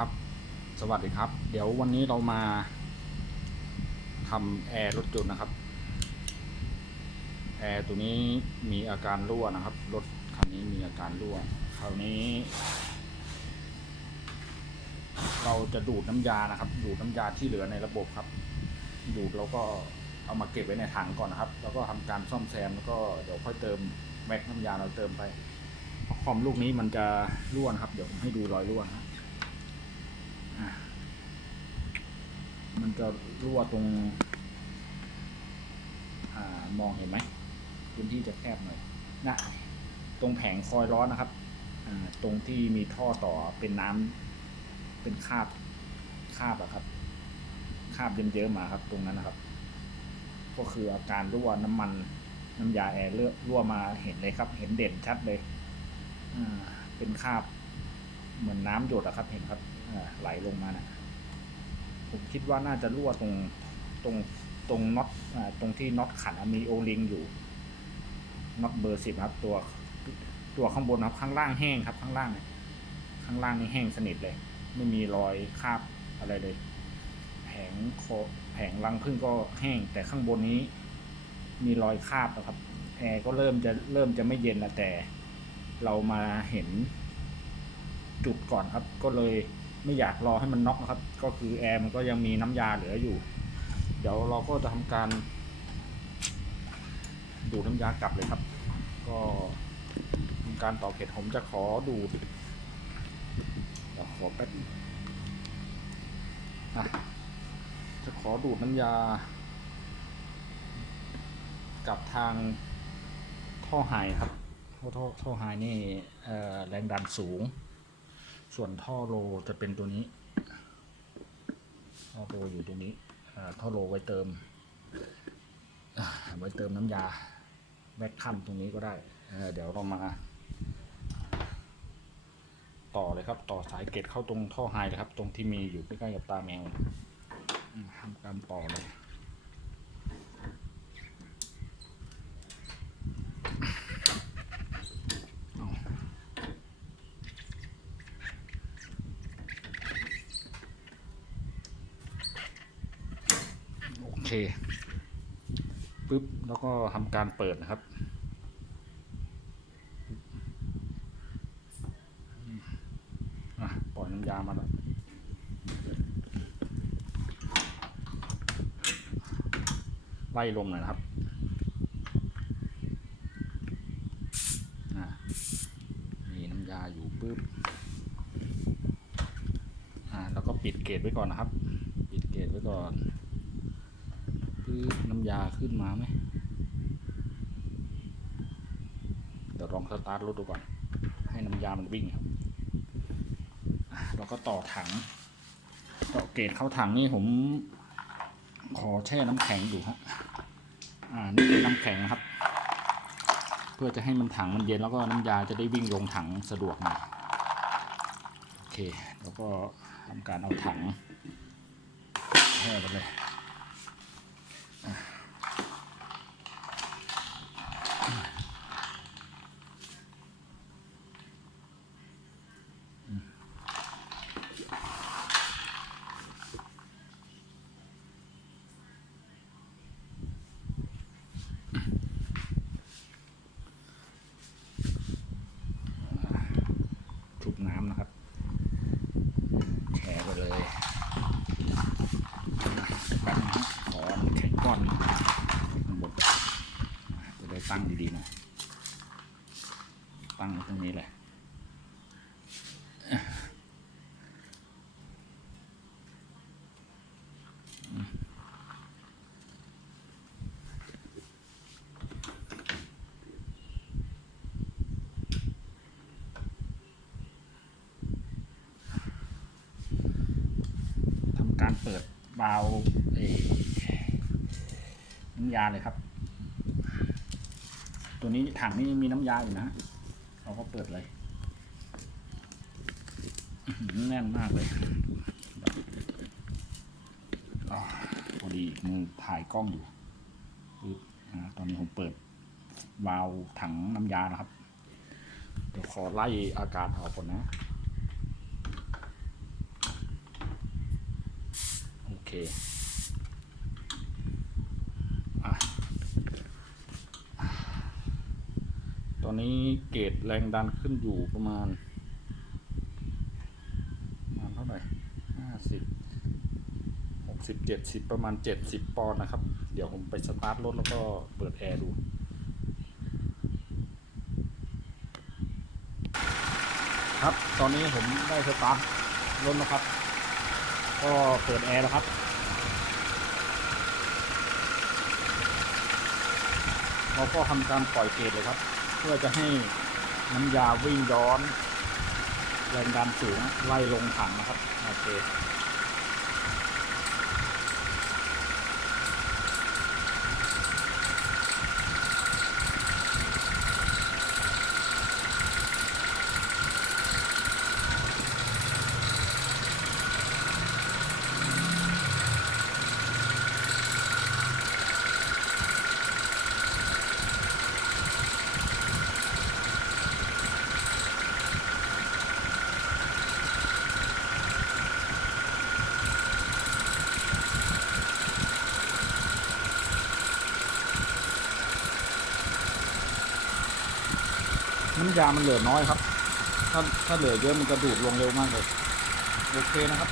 ครับ สวัสดีครับ เดี๋ยววันนี้เรามาทำแอร์รถยนต์นะครับ แอร์ตัวนี้มีอาการรั่วนะครับ รถคันนี้มีอาการรั่ว คราวนี้ เราจะดูดน้ำยานะครับ ดูดน้ำยาที่เหลือในระบบครับ ดูดแล้วก็เอามาเก็บไว้ในถังก่อนนะครับ แล้วก็ทำการซ่อมแซมแล้วก็เดี๋ยวค่อยเติมแม็กน้ำยาเราเติมไปเพราะคอมลูกนี้มันจะรั่วนะครับ เดี๋ยวผมให้ดูรอยรั่วนะอะ มันจะรั่วตรงอ่ามองเห็นไหมพื้นที่จะแคบหน่อยนะตรงแผงคอยร้อนนะครับอ่าตรงที่มีท่อต่อเป็นน้ำเป็นคาบคาบอะครับคาบเยิ้มๆมาครับ ตรงนั้นนะครับ ก็คืออาการรั่วน้ำมันน้ำยาแอร์เลือรั่วมาเห็นเลยครับ เห็นเด่นชัดเลยอ่าเป็นคาบ เหมือนน้ำหยดอะครับ เห็นครับอ่าไหลลงมานะ ผมคิดว่าน่าจะรั่วตรงตรงตรงน็อตตรงที่น็อตขันมีโอลิงอยู่น็อตเบอร์สิบครับตัวตัวข้างบนครับข้างล่างแห้งครับ ข้างล่างเนี่ยข้างล่างนี่แห้งสนิทเลย ไม่มีรอยคราบอะไรเลย แผงโคแผงรังพึ่งก็แห้งแต่ข้างบนนี้ มีรอยคราบนะครับแอร์ก็เริ่มจะเริ่มจะไม่เย็นแล้วแต่ เรามาเห็นจุดก่อนครับก็เลย ไม่อยากรอให้มันน็อกนะครับ ก็คือแอร์มันก็ยังมีน้ำยาเหลืออยู่ เดี๋ยวเราก็จะทำการ ดูดน้ำยากลับเลยครับ ก็ทำการต่อเข็ดผมจะขอดูดเดี๋ยวขอแป๊บนะจะขอดูดน้ำยา กับทางท่อไฮครับท่อท่อท่อไฮนี่แรงดันสูง ส่วนท่อโลจะเป็นตัวนี้ท่อโลอยู่ตรงนี้ท่อโลไว้เติม ไว้เติมน้ำยาแวคคัมตรงนี้ก็ได้เเดี๋ยวเรามา ต่อเลยครับ ต่อสายเกตเข้าตรงท่อไฮเลยครับ ตรงที่มีอยู่ใกล้ๆกับตาแมวทำการต่อเลย โอเค ปุ๊บ แล้วก็ทำการเปิดนะครับอะปล่อยน้ำยามาแล้วไล่ลมหน่อยนะครับอะมีน้ำยาอยู่ปุ๊บอ่าแล้วก็ปิดเกตไว้ก่อนนะครับ ปิดเกตไว้ก่อนือน้ำยาขึ้นมาไหมเดี๋ยวลองสตาร์ทรถดูก่อน ให้น้ำยามันวิ่งครับเราก็ต่อถัง ต่อเกตเข้าถังนี่ผมขอแช่น้ำแข็งอยู่ฮะอ่านี่เป็นน้ำแข็งนะครับ เพื่อจะให้มันถังมันเย็นแล้วก็น้ำยาจะได้วิ่งลงถังสะดวกหน่อยโอเค แล้วก็ทำการเอาถังแช่ไปเลย Uh. ตั้งดีๆนะ ตั้งไว้ตรงนี้เลยทำการเปิดบาล์วเอ่อน้ำยาเลยครับ ตัวนี้ถังนี้ยังมีน้ำยาอยู่นะเราก็เปิดเลยแน่นมากเลยอพอดีมือถ่ายกล้องอยู่ตอนนี้ผมเปิด วาล์วถังน้ำยานะครับ เดี๋ยวขอไล่อากาศออกก่อนนะ โอะ อนนี้เกรดแรงดันขึ้นอยู่ประมาณประมาณเท่าไหร่ห้าสิบหกสิบเจ็ดสิบประมาณเจ็ดสิบปอนด์นะครับ เดี๋ยวผมไปสตาร์ทรถแล้วก็เปิดแอร์ดูครับ ตอนนี้ผมได้สตาร์ทรถแล้วครับ ก็เปิดแอร์แล้วครับ เราก็ทำการปล่อยเกรดเลยครับ พื่อจะให้น้ำยาวิ่งย้อน แรงดันสูงไล่ลงถังนะครับ โอเค น้ำยามันเหลือน้อยครับ ถ้าถ้าเหลือเยอะมันจะดูดลงเร็วมากเลย โอเคนะครับ